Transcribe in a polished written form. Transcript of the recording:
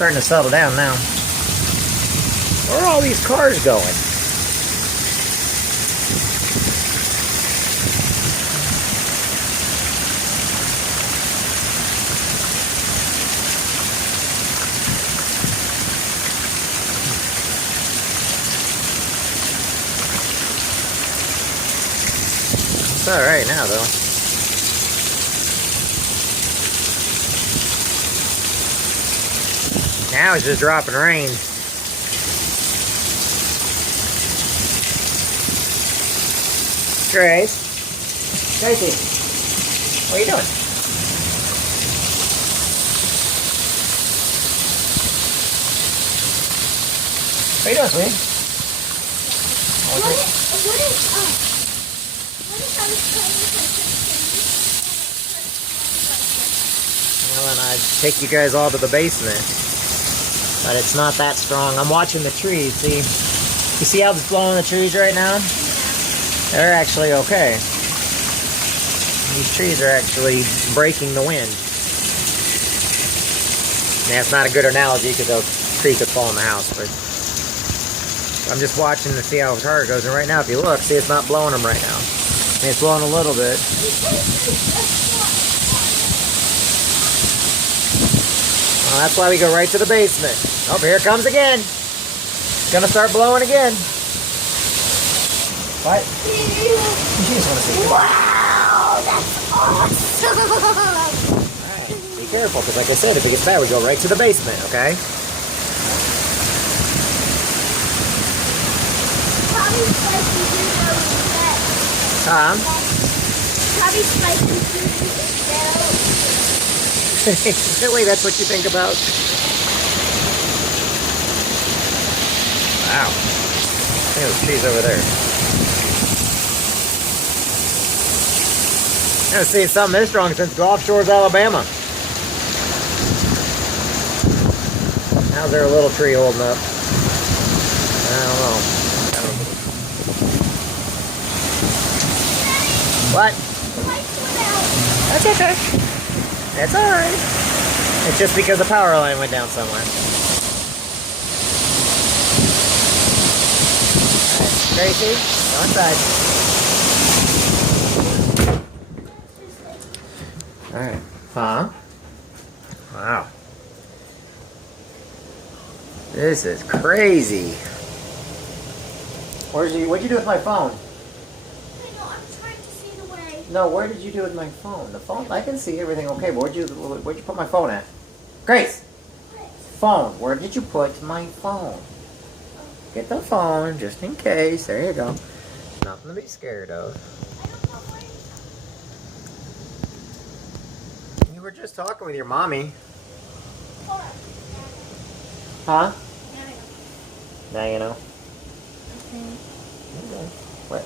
starting to settle down now. Where are all these cars going? It's all right now, though. Now it's just dropping rain. Gracie, what are you doing? What are you doing, sweetie? What is I was Well, then I'd take you guys all to the basement. But it's not that strong. I'm watching the trees, see? You see how it's blowing the trees right now? They're actually okay. These trees are actually breaking the wind. Yeah, it's not a good analogy because a tree could fall in the house, but I'm just watching to see how the car goes. And right now, if you look, see, it's not blowing them right now. And it's blowing a little bit. Well, that's why we go right to the basement. Oh, here it comes again. It's gonna start blowing again. What? You just want to see. Wow, that's awesome! Alright, be careful, because like I said, if it gets bad, we go right to the basement, okay? Probably spicy food instead. Tom? Probably spicy food instead. Really, that's what you think about? Wow. Look at those trees over there. I haven't seen something this strong since Gulf Shores, Alabama. How's there a little tree holding up? I don't know. What? That's okay. That's alright. It's just because the power line went down somewhere. Alright, Gracie, go inside. Alright. Huh? Wow. This is crazy. What'd you do with my phone? I'm trying to see the way. No, where did you do with my phone? The phone, I can see everything okay, but where'd you put my phone at? Grace! Phone, where did you put my phone? Get the phone, just in case. There you go. Nothing to be scared of. You were just talking with your mommy. Huh? Now you know. Okay. What?